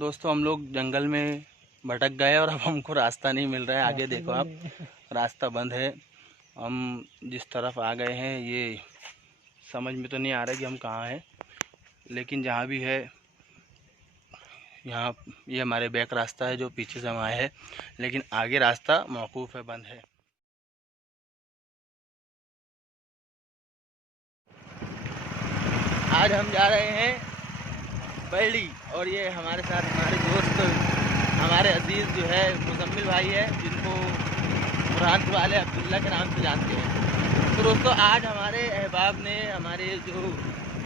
दोस्तों हम लोग जंगल में भटक गए और अब हमको रास्ता नहीं मिल रहा है। आगे देखो आप, रास्ता बंद है। हम जिस तरफ आ गए हैं ये समझ में तो नहीं आ रहा कि हम कहाँ हैं, लेकिन जहाँ भी है यहाँ ये हमारे बैक रास्ता है जो पीछे से हम आए हैं, लेकिन आगे रास्ता मौकूफ़ है, बंद है। आज हम जा रहे हैं बरड़ी और ये हमारे साथ हमारे दोस्त, हमारे अजीज़ जो है मुजम्मिल भाई है, जिनको बुरहानपुर वाले अब्दुल्ला के नाम से जानते हैं। तो दोस्तों आज हमारे अहबाब ने, हमारे जो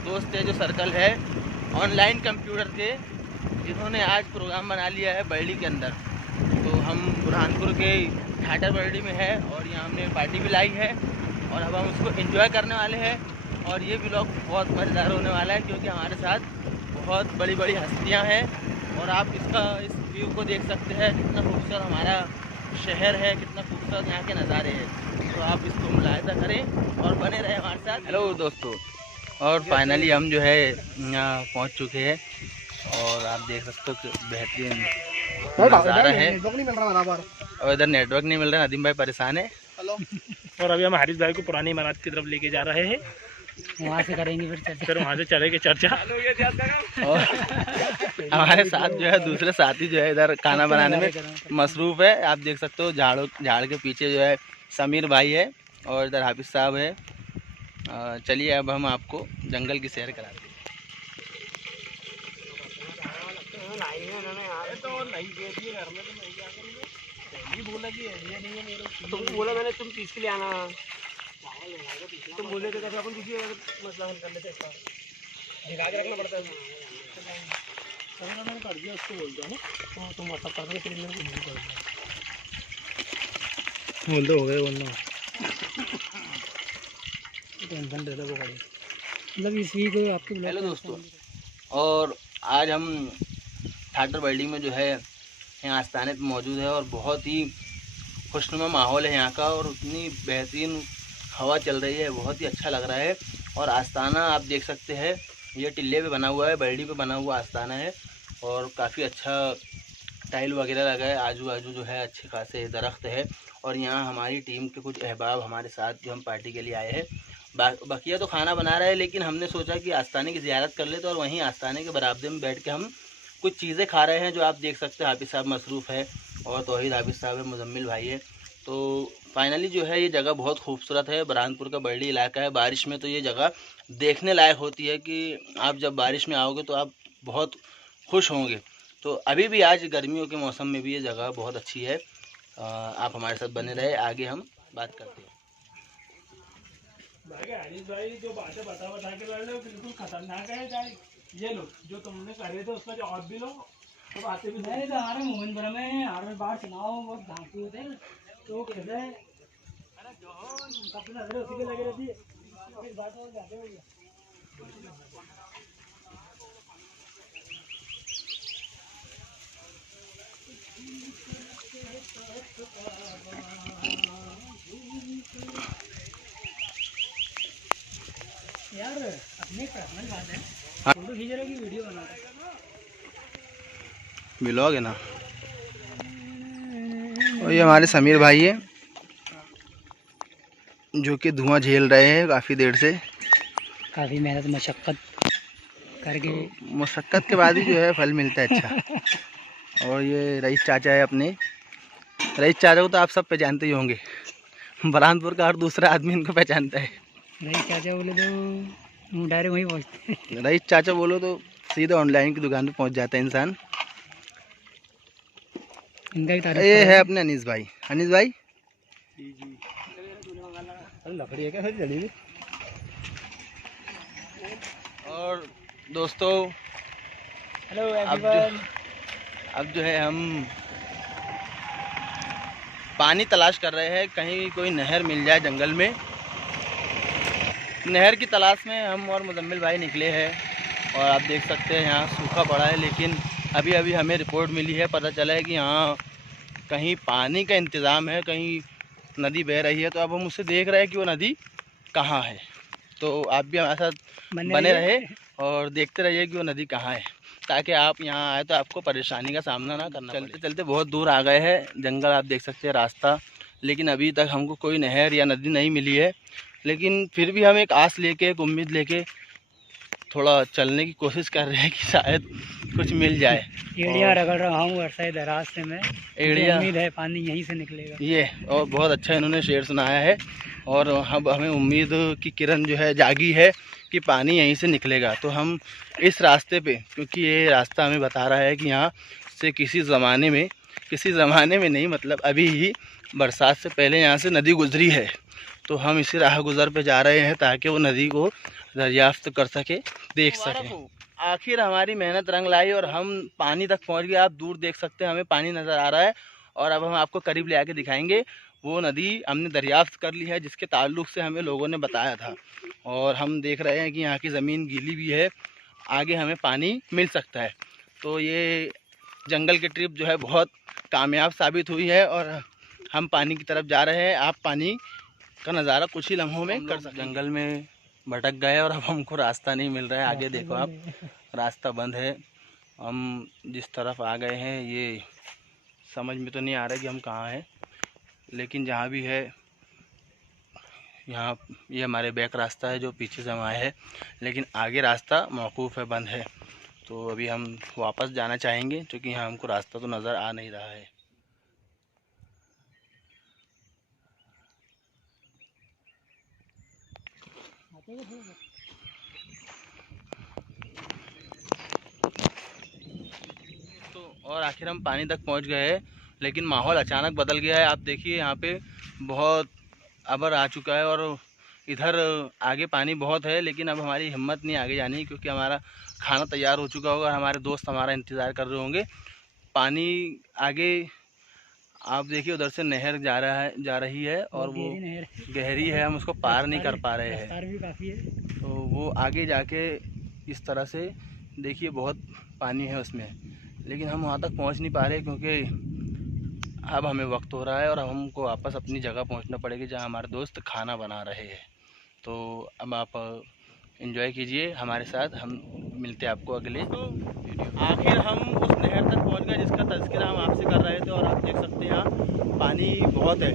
दोस्त है, जो सर्कल है ऑनलाइन कंप्यूटर के, इन्होंने आज प्रोग्राम बना लिया है बरड़ी के अंदर। तो हम बुरहानपुर के ठाटर बरड़ी में है और यहाँ हमने पार्टी भी लाई है और अब हम उसको एंजॉय करने वाले हैं। और ये व्लॉग बहुत मज़ेदार होने वाला है क्योंकि हमारे साथ बहुत बड़ी बड़ी हस्तियाँ हैं और आप इस व्यू को देख सकते हैं, कितना खूबसूरत हमारा शहर है, कितना खूबसूरत यहाँ के नज़ारे हैं। तो आप इसको मुलाहिजा करें और बने रहें हमारे साथ। हेलो दोस्तों, और फाइनली हम जो है यहाँ पहुँच चुके हैं और आप देख सकते हो कि बेहतरीन नज़ारा है। और इधर नेटवर्क नहीं मिल रहा, नदीम भाई परेशान है। और अभी हम हारिस भाई को पुरानी इमारत की तरफ लेके जा रहे हैं, वहाँ से करेंगे फिर वहाँ से चलेंगे चर्चा। और हमारे साथ जो है दूसरे साथी जो है इधर खाना बनाने में मसरूफ़ है। आप देख सकते हो झाड़ के पीछे जो है समीर भाई है और इधर हाफिज साहब है। चलिए अब हम आपको जंगल की सैर कराते हैं। तुम बोला मैंने, तुम 30 के लिए आना, तुम बोले थे कैसे अपन किसी मसला हल कर लेते, इसका दिखा के रखना पड़ता है। मैंने कर दिया, उसको बोल दो तुम व्हाट्सअप कर दो, फिर मेरे को बोल दो, हो गए बोलना, टेंशन दे दो वो गाड़ी। मतलब इस वीक आपकी। हेलो दोस्तों, और आज हम ठाटर बरड़ी में जो है यहाँ आस्थाने पे मौजूद है और बहुत ही खुशनुमा माहौल है यहाँ का और उतनी बेहतरीन हवा चल रही है, बहुत ही अच्छा लग रहा है। और आस्थाना आप देख सकते हैं, ये टिल्ले पे बना हुआ है, बरड़ी पे बना हुआ आस्थाना है और काफ़ी अच्छा टाइल वगैरह लगा है। आजू बाजू जो है अच्छे खासे दरख्त है और यहाँ हमारी टीम के कुछ अहबाब हमारे साथ जो हम पार्टी के लिए आए हैं। बकिया तो खाना बना रहे हैं, लेकिन हमने सोचा कि आस्थाने की ज़ियारत कर लेते और वहीं आस्थाने के बरामदे में बैठ के हम कुछ चीज़ें खा रहे हैं जो आप देख सकते हैं। हाफिज़ साहब मसरूफ़ है और तौहीद हाफिज़ साहब है, मुजम्मिल भाई है। तो फाइनली जो है ये जगह बहुत खूबसूरत है, बुरहानपुर का बरड़ी इलाका है। बारिश में तो ये जगह देखने लायक होती है कि आप जब बारिश में आओगे तो आप बहुत खुश होंगे। तो अभी भी आज गर्मियों के मौसम में भी ये जगह बहुत अच्छी है। आप हमारे साथ बने रहे, आगे हम बात करते हैं। भाई जो बातें बता के लड़ रहे हो बिल्कुल खतरनाक है। ये लो जो तुमने करे थे उसका जवाब भी लो, तो बातें भी नहीं तो हमारे मोहन भर में हर बार सुनाओ, बहुत धांसू होते हैं तो कैसे अपने नजर उसी के लगे रहती है। इस बात में जाते हो यार, अपनी पर्सनल बात है, फोटो खींच रहे की वीडियो बना रहे व्लॉग है ना। और ये हमारे समीर भाई है जो कि धुआं झेल रहे हैं काफ़ी देर से, काफ़ी मेहनत मशक्क़त करके। तो मशक्क़त के बाद ही जो है फल मिलता है अच्छा। और ये रईस चाचा है अपने, रईस चाचा को तो आप सब पहचानते ही होंगे, बुरहानपुर का हर दूसरा आदमी इनको पहचानता है। रईस चाचा बोले तो डायरेक्ट वहीं पहुँचते। रईस चाचा बोलो तो सीधे ऑनलाइन की दुकान पे पहुंच जाता है इंसान। इनका भी ये है अपने अनीस भाई। अनीस भाई लकड़ी है क्या फिर जली हुई। और दोस्तों हेलो अब जो है हम पानी तलाश कर रहे हैं, कहीं कोई नहर मिल जाए जंगल में। नहर की तलाश में हम और मुजम्मिल भाई निकले हैं और आप देख सकते हैं यहाँ सूखा पड़ा है, लेकिन अभी अभी हमें रिपोर्ट मिली है, पता चला है कि यहाँ कहीं पानी का इंतज़ाम है, कहीं नदी बह रही है। तो अब हम उससे देख रहे हैं कि वो नदी कहाँ है। तो आप भी हमारे साथ बने रहे और देखते रहिए कि वो नदी कहाँ है। ताकि आप यहाँ आए तो आपको परेशानी का सामना ना करना पड़े। चलते चलते बहुत दूर आ गए हैं, जंगल आप देख सकते हैं रास्ता, लेकिन अभी तक हमको कोई नहर या नदी नहीं मिली है। लेकिन फिर भी हम एक आस लेके, एक उम्मीद लेके थोड़ा चलने की कोशिश कर रहे हैं कि शायद कुछ मिल जाए। एड़िया रगड़ रहा हूँ और शायद रास्ते में, एड़िया, उम्मीद है पानी यहीं से निकलेगा ये और बहुत अच्छा इन्होंने शेर सुनाया है और अब हमें उम्मीद की किरण जो है जागी है कि पानी यहीं से निकलेगा। तो हम इस रास्ते पे, क्योंकि ये रास्ता हमें बता रहा है कि यहाँ से किसी ज़माने में नहीं, मतलब अभी ही बरसात से पहले यहाँ से नदी गुजरी है। तो हम इसी राह गुज़र पे जा रहे हैं ताकि वो नदी को दरियाफ्त कर सके, देख सकें। आखिर हमारी मेहनत रंग लाई और हम पानी तक पहुँच गए। आप दूर देख सकते हैं, हमें पानी नज़र आ रहा है और अब हम आपको करीब ले आके दिखाएंगे। वो नदी हमने दरियाफ्त कर ली है जिसके ताल्लुक़ से हमें लोगों ने बताया था, और हम देख रहे हैं कि यहाँ की ज़मीन गीली भी है, आगे हमें पानी मिल सकता है। तो ये जंगल की ट्रिप जो है बहुत कामयाब साबित हुई है और हम पानी की तरफ जा रहे हैं। आप पानी का नज़ारा कुछ ही लम्हों में कर सकते हैं। जंगल में भटक गए और अब हमको रास्ता नहीं मिल रहा है। आगे देखो आप, रास्ता बंद है। हम जिस तरफ आ गए हैं ये समझ में तो नहीं आ रहा कि हम कहाँ हैं, लेकिन जहाँ भी है यहाँ ये हमारे बैक रास्ता है जो पीछे से हम आए हैं, लेकिन आगे रास्ता मौकूफ़ है, बंद है। तो अभी हम वापस जाना चाहेंगे क्योंकि यहाँ हमको रास्ता तो नज़र आ नहीं रहा है। तो और आखिर हम पानी तक पहुँच गए हैं, लेकिन माहौल अचानक बदल गया है। आप देखिए यहाँ पे बहुत अबर आ चुका है और इधर आगे पानी बहुत है, लेकिन अब हमारी हिम्मत नहीं आगे जाने की, क्योंकि हमारा खाना तैयार हो चुका होगा, हमारे दोस्त हमारा इंतज़ार कर रहे होंगे। पानी आगे आप देखिए उधर से नहर जा रही है और वो गहरी है, हम उसको पार नहीं कर पा रहे हैं। भी काफ़ी है। तो वो आगे जाके इस तरह से देखिए बहुत पानी है उसमें, लेकिन हम वहाँ तक पहुँच नहीं पा रहे क्योंकि अब हमें वक्त हो रहा है और अब हमको वापस अपनी जगह पहुँचना पड़ेगी जहाँ हमारे दोस्त खाना बना रहे हैं। तो अब आप एंजॉय कीजिए हमारे साथ, हम मिलते हैं आपको अगले। तो आखिर हम उस नहर तक पहुँच गए जिसका तज़किरा हम आपसे कर रहे थे, और आप देख सकते हैं यहाँ पानी बहुत है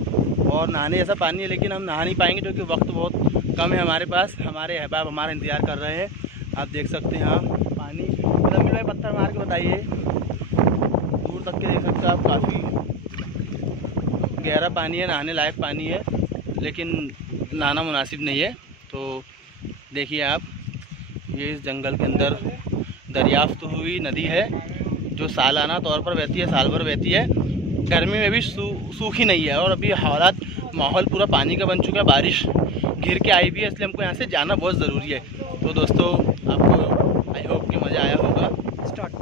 और नहाने जैसा पानी है, लेकिन हम नहा नहीं पाएंगे क्योंकि वक्त बहुत कम है हमारे पास। हमारे अहबाब हमारा इंतज़ार कर रहे हैं। आप देख सकते हैं यहाँ पानी, जमीन में पत्थर मार के बताइए, दूर तक के देख सकते हैं आप, काफ़ी गहरा पानी है, नहाने लायक पानी है, लेकिन नहाना मुनासिब नहीं है। तो देखिए आप, ये इस जंगल के अंदर दरियाफ्त हुई नदी है जो सालाना तौर पर बहती है, साल भर बहती है, गर्मी में भी सूखी नहीं है। और अभी हालात माहौल पूरा पानी का बन चुका है, बारिश घिर के आई भी है, इसलिए हमको यहाँ से जाना बहुत ज़रूरी है। तो दोस्तों आपको आई होप कि मज़ा आया होगा। स्टार्ट।